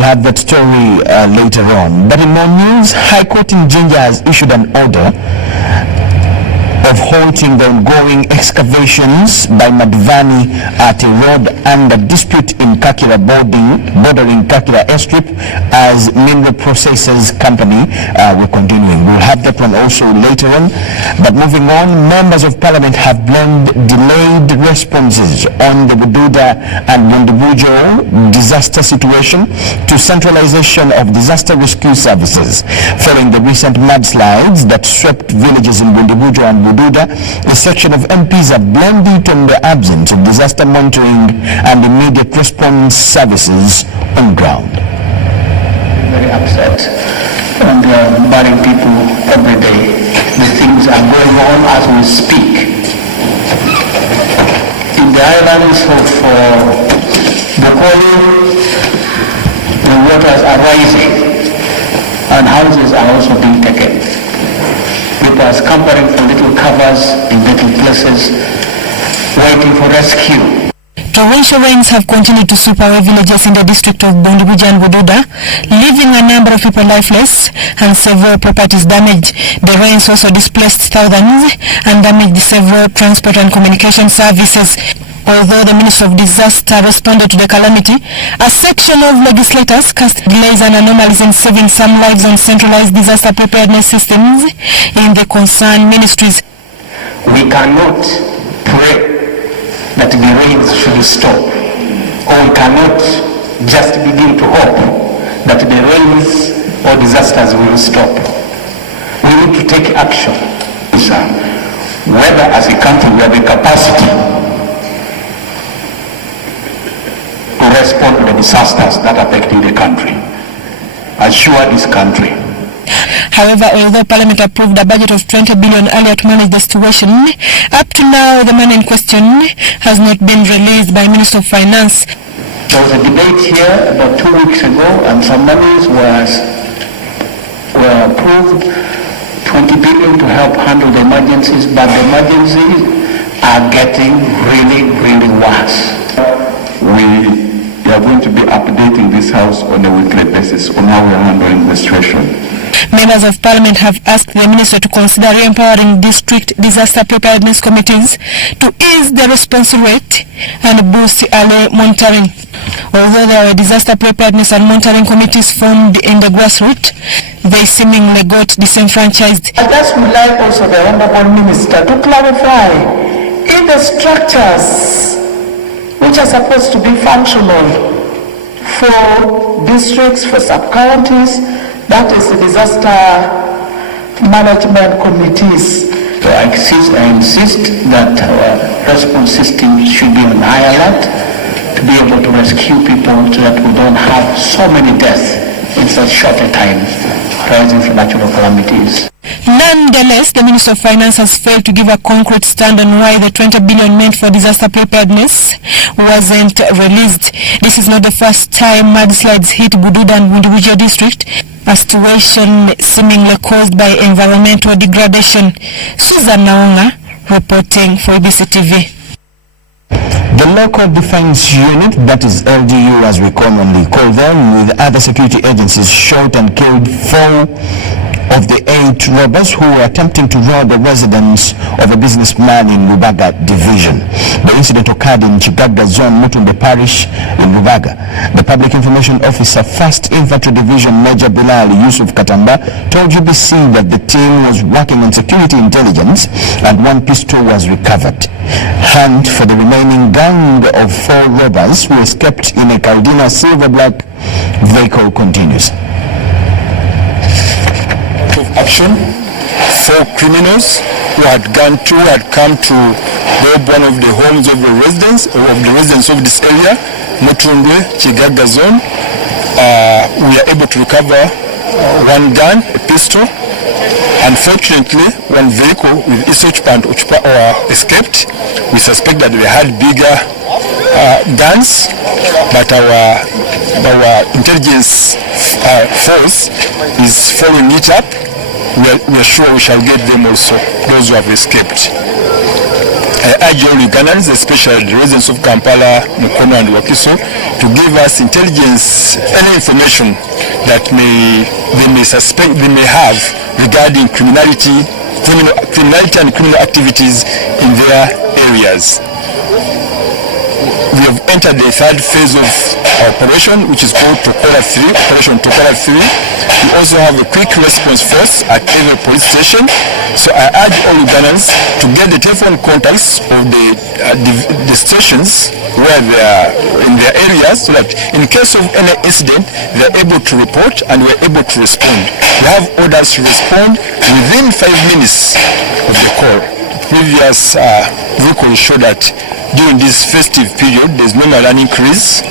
We'll have that story later on. But in more news, High Court in Jinja has issued an order of halting the ongoing excavations by Madvani at a road under dispute in Kakira bordering Kakira airstrip as Mineral Processors Company were continuing. We'll have that one also later on. But moving on, members of parliament have blamed delayed responses on the Bududa and Mundibujo disaster situation to centralization of disaster rescue services. Following the recent mudslides that swept villages in Mundibujo and Bududa, a section of MPs have blamed it on the absence of disaster monitoring and immediate response services on ground. Very upset, and they are burying people every day. These things are going on as we speak. In the islands of the waters are rising, and houses are also being taken. People are scampering for little covers in little places, waiting for rescue. Torrential rains have continued to sweep away villages in the district of Bundubuja and Bududa, leaving a number of people lifeless and several properties damaged. The rains also displaced thousands and damaged several transport and communication services. Although the Minister of Disaster responded to the calamity, a section of legislators cast delays and anomalies in saving some lives on centralized disaster preparedness systems in the concerned ministries. We cannot pray that the rains should stop, or we cannot just begin to hope that the rains or disasters will stop. We need to take action. Whether as a country we have the capacity to respond to the disasters that are affecting the country, assure this country. However, although Parliament approved a budget of 20 billion earlier to manage the situation, up to now the money in question has not been released by Minister of Finance. There was a debate here about 2 weeks ago, and some monies were approved, 20 billion to help handle the emergencies, but the emergencies are getting really worse. We are going to be updating this House on a weekly basis on how we are handling the situation. Members of Parliament have asked the Minister to consider empowering district disaster preparedness committees to ease the response rate and boost early monitoring. Although there were disaster preparedness and monitoring committees formed in the grassroots, they seemingly got disenfranchised. I just would like also the Honourable Minister to clarify if the structures which are supposed to be functional for districts, for sub-counties, that is the disaster management committees. So I insist that our response system should be on high alert to be able to rescue people so that we don't have so many deaths in such short a time arising from natural calamities. Nonetheless, the Minister of Finance has failed to give a concrete stand on why the 20 billion meant for disaster preparedness wasn't released. This is not the first time mudslides hit Bududa and Bundubuja district, a situation seemingly caused by environmental degradation. Susan Naunga reporting for UBC TV. The local defense unit, that is LGU as we commonly call them, with other security agencies, shot and killed 4 of the 8 robbers who were attempting to rob the residence of a businessman in Rubaga division. The incident occurred in Chigaga Zone, Mutumbe Parish in Rubaga. The Public Information Officer, 1st Infantry Division Major Bilal Yusuf Katamba, told UBC that the team was working on security intelligence and 1 pistol was recovered. Hunt for the remaining gang of 4 robbers who escaped in a Caldina silver-black vehicle continues. Action, 4 criminals who had come to rob one of the homes of the residents of this area, Mutumbe, Chigaga Zone. We are able to recover 1 gun, a pistol. Unfortunately, 1 vehicle with Isuch and Uchpa escaped. We suspect that they had bigger guns, but our intelligence force is following it up. We are sure we shall get them also, those who have escaped. I urge all Ugandans, especially the residents of Kampala, Mukono and Wakiso, to give us intelligence, any information that they may have regarding criminality and criminal activities in their areas. We have entered the third phase of our operation, which is called Operation Tokora 3. We also have a quick response force at every police station. So I urge all Ugandans to get the telephone contacts of the stations where they are in their areas, so that in case of any incident, they are able to report and we are able to respond. We have orders to respond within 5 minutes of the call. Previous records show that during this festive period, there's normally an increase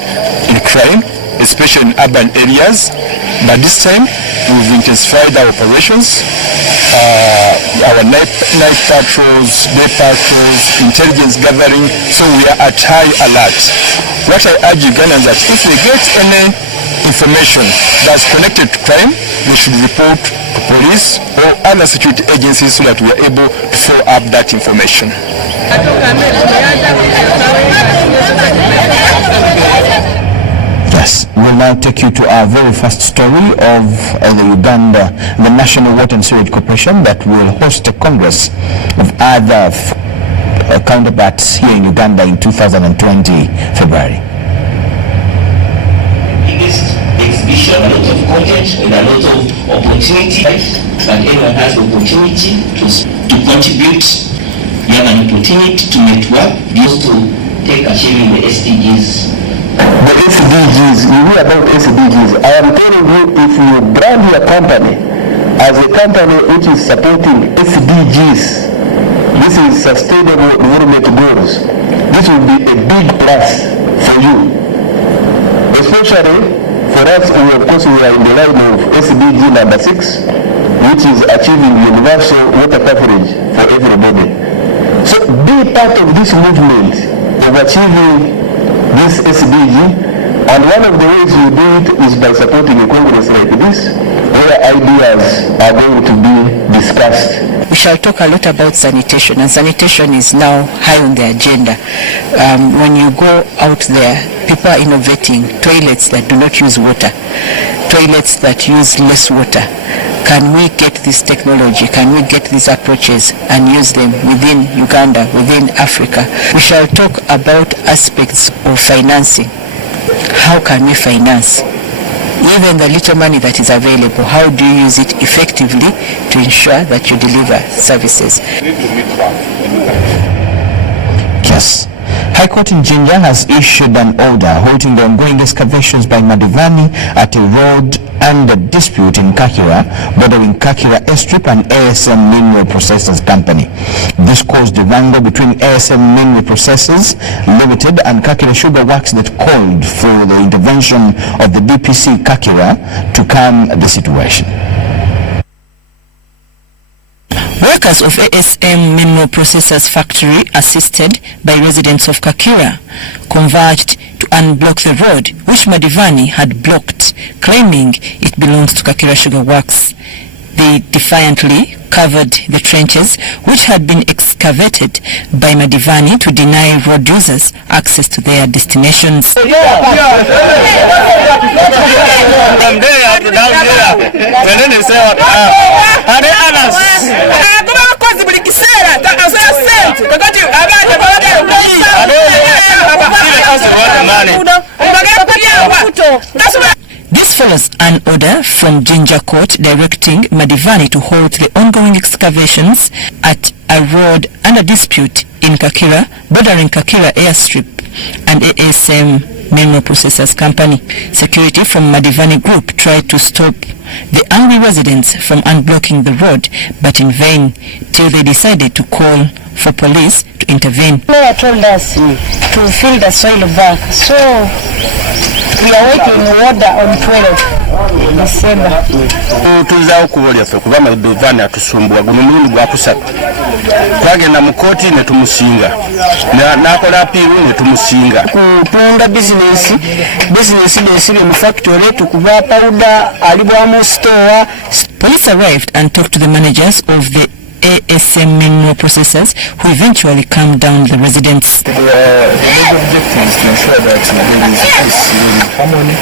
in crime, especially in urban areas. But this time, we've intensified our operations, our night patrols, day patrols, intelligence gathering, so we are at high alert. What I urge Ugandans that if they get any information that's connected to crime, they should report to police or other security agencies so that we are able to follow up that information. Yes, we'll now take you to our very first story of the National Water and Sewage Corporation that will host a congress of other counterparts here in Uganda in 2020 February. Exhibition, a lot of content and a lot of opportunity, that everyone has the opportunity to contribute. You have an opportunity to network, just to take a share in the SDGs. The SDGs, you hear about SDGs. I am telling you, if you brand your company as a company which is supporting SDGs, this is Sustainable Development Goals, this will be a big plus for you. Especially for us, of course, we are in the line of SDG number 6, which is achieving universal water coverage for everybody. So be part of this movement of achieving this SDG, and one of the ways you do it is by supporting a congress like this, where ideas are going to be discussed. We shall talk a lot about sanitation, and sanitation is now high on the agenda. When you go out there, people are innovating toilets that do not use water, toilets that use less water. Can we get this technology? Can we get these approaches and use them within Uganda, within Africa? We shall talk about aspects of financing. How can we finance? Even the little money that is available, how do you use it effectively to ensure that you deliver services? Yes. High Court in Jinja has issued an order halting the ongoing excavations by Madivani at a road under dispute in Kakira, bordering Kakira Airstrip and ASM Mineral Processors Company. This caused a wrangle between ASM Mineral Processors Limited and Kakira Sugar Works that called for the intervention of the DPC Kakira to calm the situation. Workers of ASM Mineral Processors Factory, assisted by residents of Kakira, converged to unblock the road which Madivani had blocked, claiming it belongs to Kakira Sugar Works. They defiantly covered the trenches which had been excavated by Madivani to deny road users access to their destinations. This follows an order from Jinja Court directing Madivani to halt the ongoing excavations at a road under dispute in Kakira, bordering Kakira Airstrip and ASM Mineral Processors Company. Security from Madivani Group tried to stop the angry residents from unblocking the road, but in vain, till they decided to call for police to intervene. They told us to fill the soil back, so we are waiting order on 12 December. Tulizaho kubolia fe kuba Madivani atusumbua guno mulundi gwa kusatu. Twagenda mu koti ne tumusinga. Nakola apiru ne tumusinga. Kutunda business nesiri mu factory tukuba powder alibwa mu store. Police arrived and talked to the managers of the ASM mineral processors who eventually calmed down the residents. The major objective is to ensure that there is peace, there is harmony,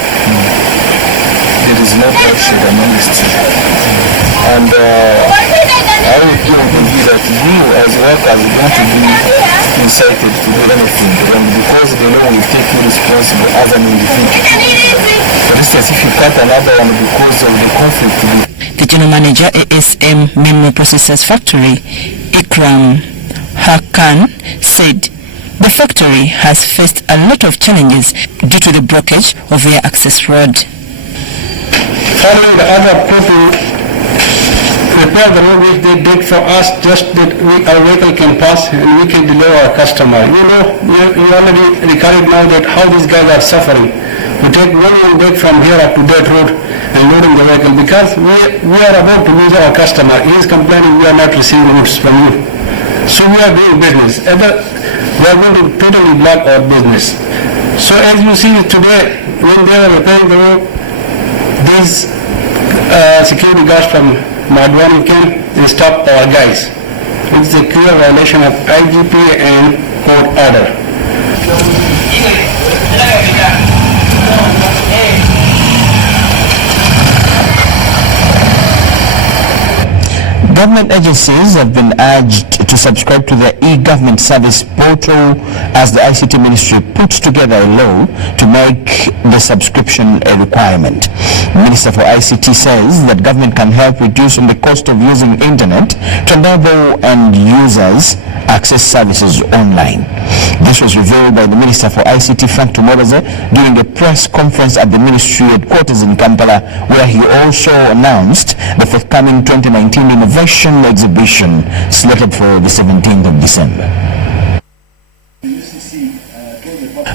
there is no bloodshed amongst you. And I would give that you as workers don't be incited to do anything wrong because they know we take you responsible as an individual. For instance, if you cut another one because of the conflict. The general manager ASM Mineral Processors Factory, Ikram Hakan, said the factory has faced a lot of challenges due to the blockage of their access road. Following the other people prepare the road which they did for us, just that our vehicle can pass and we can deliver our customer. You know, you already recorded now that how these guys are suffering. We take one way from here up to that road and loading the vehicle because we are about to lose our customer. He is complaining we are not receiving goods from you. So we are doing business. Either we are going to totally block our business. So as you see today, when they are repairing the road, these security guards from Madhwani came and stopped our guys. It's a clear violation of IGP and court order. Government agencies have been urged to subscribe to the e-government service portal as the ICT ministry puts together a law to make the subscription a requirement. Minister for ICT says that government can help reduce on the cost of using internet to enable end users access services online. This was revealed by the Minister for ICT, Frank Tumoroze, during a press conference at the ministry headquarters in Kampala, where he also announced the forthcoming 2019 Innovation Exhibition slated for the 17th of December.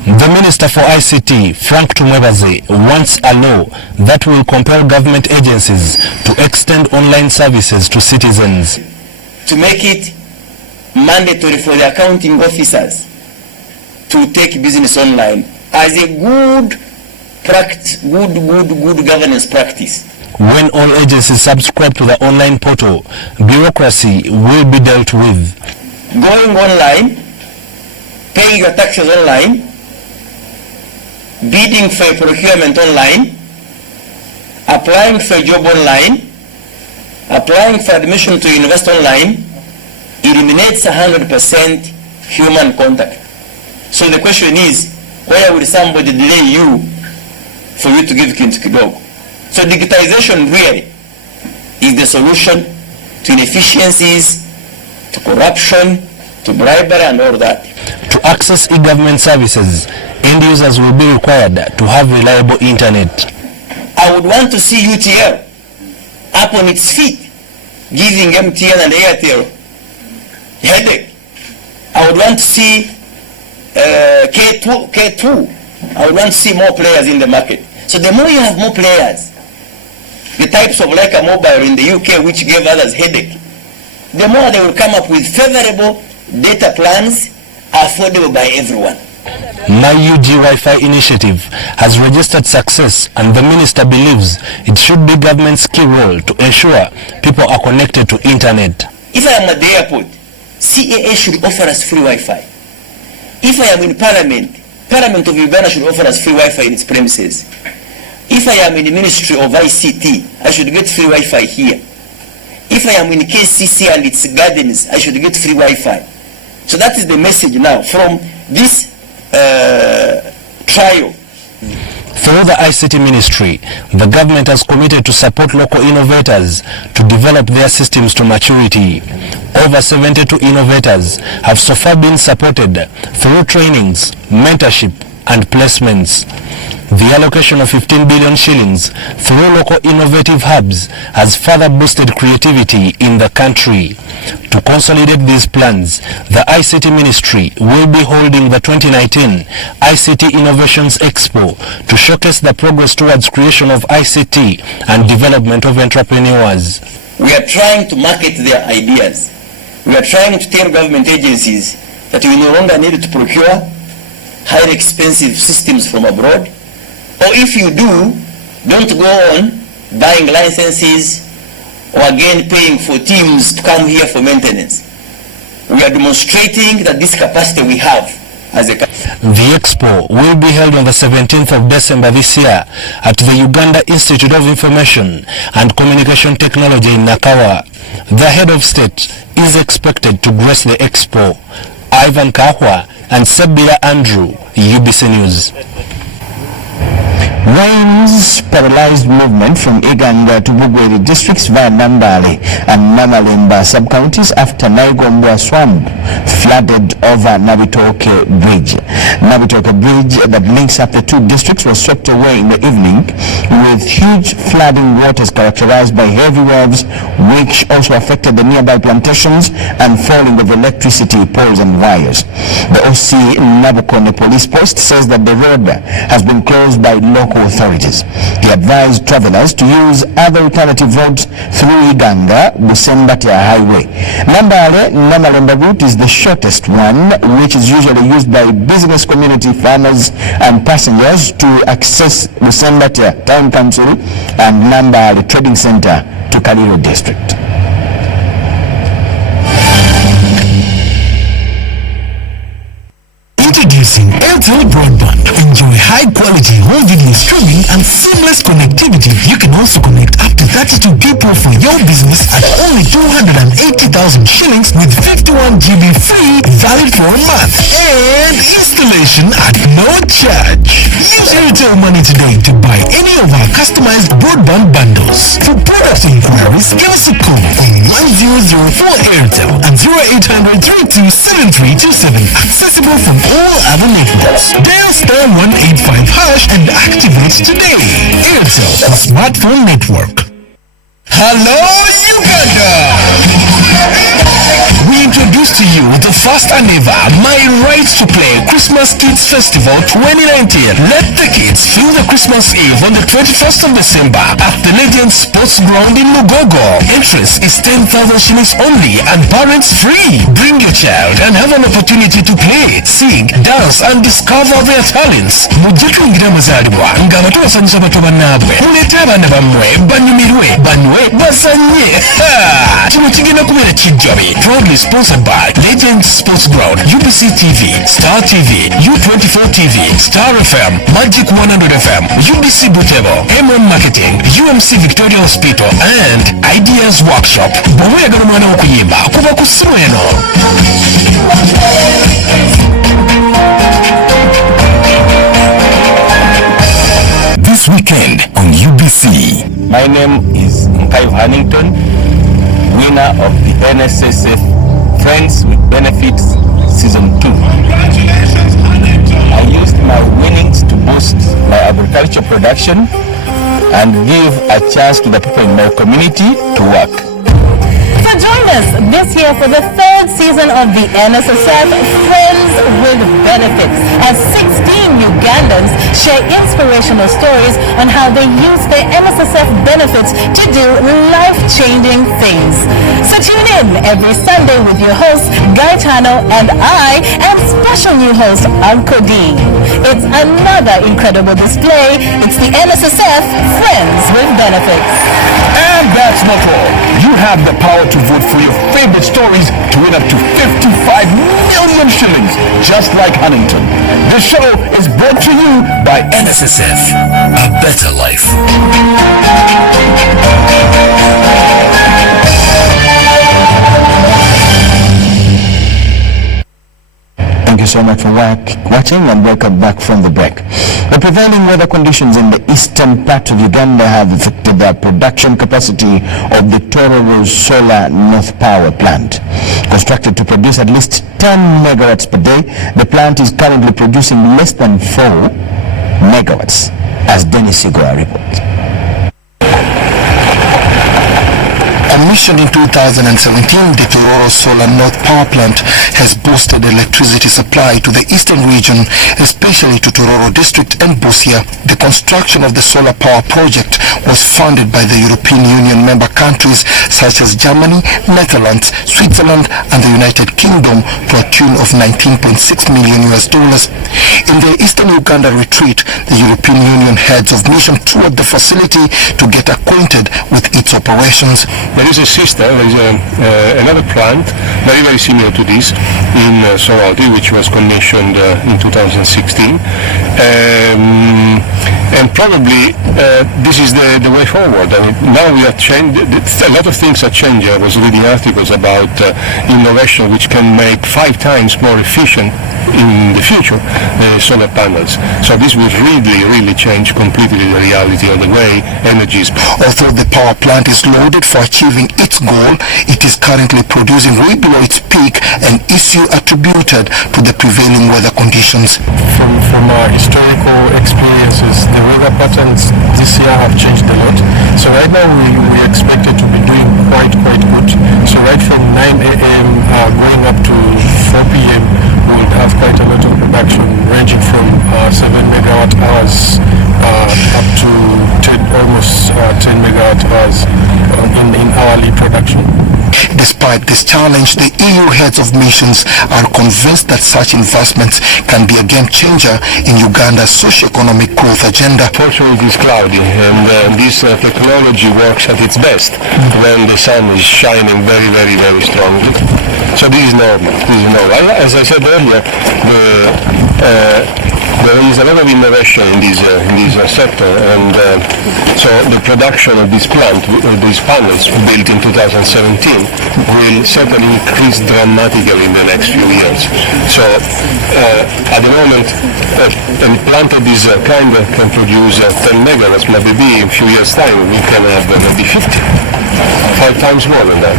The Minister for ICT, Frank Tumwebaze, wants a law that will compel government agencies to extend online services to citizens. To make it mandatory for the accounting officers to take business online as a good governance practice. When all agencies subscribe to the online portal, bureaucracy will be dealt with. Going online, paying your taxes online, bidding for a procurement online, applying for a job online, applying for admission to university online, eliminates 100% human contact. So the question is, where will somebody delay you for you to give kids dog? So digitization really is the solution to inefficiencies, to corruption, to bribery and all that. To access e-government services, end users will be required to have reliable internet. I would want to see UTL up on its feet, giving MTN and Airtel headache. I would want to see K2. I would want to see more players in the market. So the more you have more players, the types of like a mobile in the UK which gave others headache, the more they will come up with favorable data plans affordable by everyone. My UG Wi-Fi initiative has registered success, and the minister believes it should be government's key role to ensure people are connected to internet. If I am at the airport, CAA should offer us free Wi-Fi. If I am in Parliament of Uganda should offer us free Wi-Fi in its premises. If I am in the Ministry of ICT, I should get free Wi-Fi here. If I am in KCC and its gardens, I should get free Wi-Fi. So that is the message now from this trial. Through the ICT ministry, the government has committed to support local innovators to develop their systems to maturity. Over 72 innovators have so far been supported through trainings, mentorship, and placements. The allocation of 15 billion shillings through local innovative hubs has further boosted creativity in the country. To consolidate these plans, the ICT Ministry will be holding the 2019 ICT Innovations Expo to showcase the progress towards creation of ICT and development of entrepreneurs. We are trying to market their ideas. We are trying to tell government agencies that we no longer need to procure highly expensive systems from abroad. Or if you do, don't go on buying licenses or again paying for teams to come here for maintenance. We are demonstrating that this capacity we have as a country. The expo will be held on the 17th of December this year at the Uganda Institute of Information and Communication Technology in Nakawa. The head of state is expected to grace the expo. Ivan Kahwa and Sabira Andrew, UBC News. Rains paralyzed movement from Iganga to Bugweri districts via Nambale and Namalimba sub-counties after Naigombwa swamp flooded over Nabitoke Bridge. Nabitoke Bridge that links up the two districts was swept away in the evening with huge flooding waters characterized by heavy waves, which also affected the nearby plantations and falling of electricity poles and wires. The OC Nabukone police post says that the road has been closed by local authorities. He advised travelers to use other alternative roads through Iganga, Busembatia Highway. Namalemba route is the shortest one, which is usually used by business community, farmers and passengers to access Busembatia Town Council and Nambale Trading Center to Kaliro District. Introducing Airtel Broadband. Enjoy high-quality home video streaming and seamless connectivity. You can also connect up to 32 people for your business at only 280,000 shillings with 51 GB free, valid for a month. And installation at no charge. Use Airtel Money today to buy any of our customized broadband bundles. For product inquiries, give us a call on 1004 Airtel and 0800 327327. Accessible from all other networks. Dial star 185 hash and activate today. Airtel, a smartphone network. Hello, Uganda! We introduce to you the first and ever My Right to Play Christmas Kids Festival 2019. Let the kids feel the Christmas Eve on the 21st of December at the Legend Sports Ground in Lugogo. Entrance is 10,000 shillings only and parents free. Bring your child and have an opportunity to play, sing, dance and discover their talents. Mujikuingira muzalibwa nga bato basanyusa bato bannaabwe. Mulete abaana bammwe banyumirwe banywe basanye. Kino kigenda kubeera kijjabe. Proudly sponsored by Legend Sports Ground, UBC TV, Star TV, U24 TV, Star FM, Magic 100 FM, UBC Butebo, M1 Marketing, UMC Victoria Hospital and Ideas Workshop. Bw'oyagala omwana wo kuyimba kuba ku ssimu eno. This weekend on UBC. My name is Nkai Hannington, winner of the NSSF Friends with Benefits Season 2. Congratulations, Hannington! I used my winnings to boost my agriculture production and give a chance to the people in my community to work. So join us this year for the third season of the NSSF Friends with Benefits as 16 Ugandans share inspirational stories on how they use their NSSF benefits to do life-changing things. So tune in every Sunday with your host Gaetano and I and special new host Uncle D. It's another incredible display. It's the NSSF Friends with Benefits. And that's not all. You have the power to vote for your favorite stories to win up to 55 million shillings, just like Huntington. The show is brought to you by NSSF, a better life. Thank you so much for watching and welcome back from the break. The prevailing weather conditions in the eastern part of Uganda have affected the production capacity of the Tororo Solar North Power Plant. Constructed to produce at least 10 megawatts per day, the plant is currently producing less than 4 megawatts, as Dennis Sigora reports. Commissioned in 2017, the Tororo Solar North Power Plant has boosted electricity supply to the eastern region, especially to Tororo District and Busia. The construction of the solar power project was funded by the European Union member countries such as Germany, Netherlands, Switzerland and the United Kingdom to a tune of $19.6 million. In the eastern Uganda retreat, the European Union heads of mission toured the facility to get acquainted with its operations. There is another plant, very similar to this, in Soroti, which was commissioned in 2016. And probably this is the way forward. I mean, now we are changed. A lot of things are changing. I was reading articles about innovation which can make 5 times more efficient in the future solar panels. So this will really change completely the reality of the way energy is. Although the power plant is loaded for achieving its goal, it is currently producing way below its peak, an issue attributed to the prevailing weather conditions. From our historical experiences, the weather patterns this year have changed a lot. So right now we expect it to be doing quite good. So right from 9 a.m. Going up to 4 p.m. we will have quite a lot of production, ranging from 7 megawatt hours up to almost 10 megawatt hours in hourly production. Despite this challenge, the EU heads of missions are convinced that such investments can be a game changer in Uganda's socio-economic growth agenda. Fortunately, it is cloudy, and this technology works at its best when the sun is shining very strongly. So this is normal. As I said earlier, there is a lot of innovation in this sector, and so the production of this plant, these panels built in 2017, will certainly increase dramatically in the next few years. So at the moment, a plant of this kind can produce 10 megawatts, maybe in a few years' time we can have maybe 50, 5 times more than that,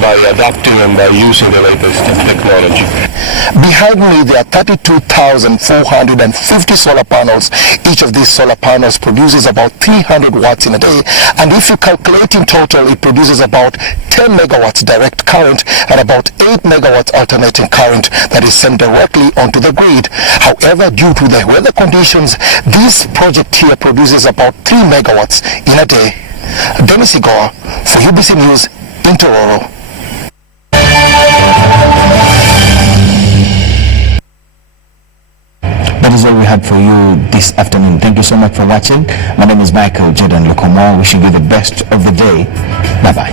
by adapting and by using the latest technology. Behind me there are 32,450 solar panels. Each of these solar panels produces about 300 watts in a day, and if you calculate in total, it produces about 10 megawatts direct current and about 8 megawatts alternating current that is sent directly onto the grid. However, due to the weather conditions, this project here produces about 3 megawatts in a day. Dennis Igor for UBC News in Tororo. That is all we had for you this afternoon. Thank you so much for watching. My name is Michael Jordan Lokomo. Wishing you the best of the day. Bye-bye.